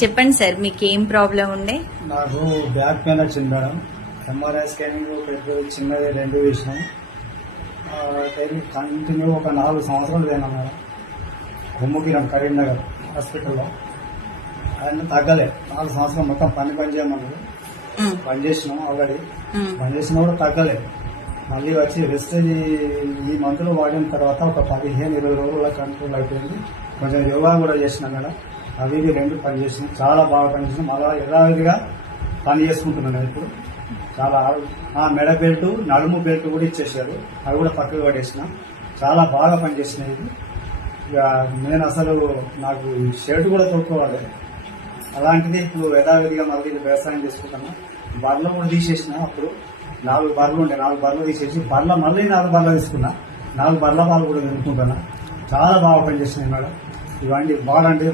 చెప్పండి సార్, మీకు ఏం ప్రాబ్లం ఉండే? నాకు బ్యాక్ పెయిన్ వచ్చింది మేడం. ఎంఆర్ఐ స్కానింగ్ చిన్నది 2 విషయం కంటిన్యూ ఒక 4 సంవత్సరాలు పోయినా మేడం. గుమ్ముకిరం కరీంనగర్ హాస్పిటల్లో ఆయన తగ్గలే. 4 సంవత్సరాలు మొత్తం పని చేయమన్నారు. పని చేసినాం ఆల్రెడీ. పని చేసినా కూడా తగ్గలేదు. మళ్ళీ వచ్చి రెస్ట్ ఈ మందులు వాడిన తర్వాత ఒక 15-20 రోజుల కంట్రోల్ అయిపోయింది. కొంచెం యోగా కూడా చేసినాం మేడం. అవి 2 పని చేసినాం. చాలా బాగా పనిచేసినాం. అలా యథావిధిగా పని చేసుకుంటున్నాను ఇప్పుడు. చాలా మెడ బెల్ట్, నడుము బెల్ట్ కూడా ఇచ్చేసారు. అవి కూడా పక్కకు పడేసిన. చాలా బాగా పనిచేసినాయి. ఇది ఇక నేను అసలు నాకు షర్ట్ కూడా తొడుక్కోవాలి. అలాంటిది ఇప్పుడు యథావిధిగా మళ్ళీ వ్యవసాయం చేసుకుంటున్నా. బర్రెలు కూడా తీసేసిన. అప్పుడు 4 బర్రెలు ఉండే. 4 బర్రెలు తీసేసి మళ్ళీ 4 బర్రెలు తీసుకున్నా. 4 బర్రెల పాలు కూడా తినుకుంటున్నా. చాలా బాగా పనిచేసినాయి మేడం. ఇవన్నీ బాగా అంటే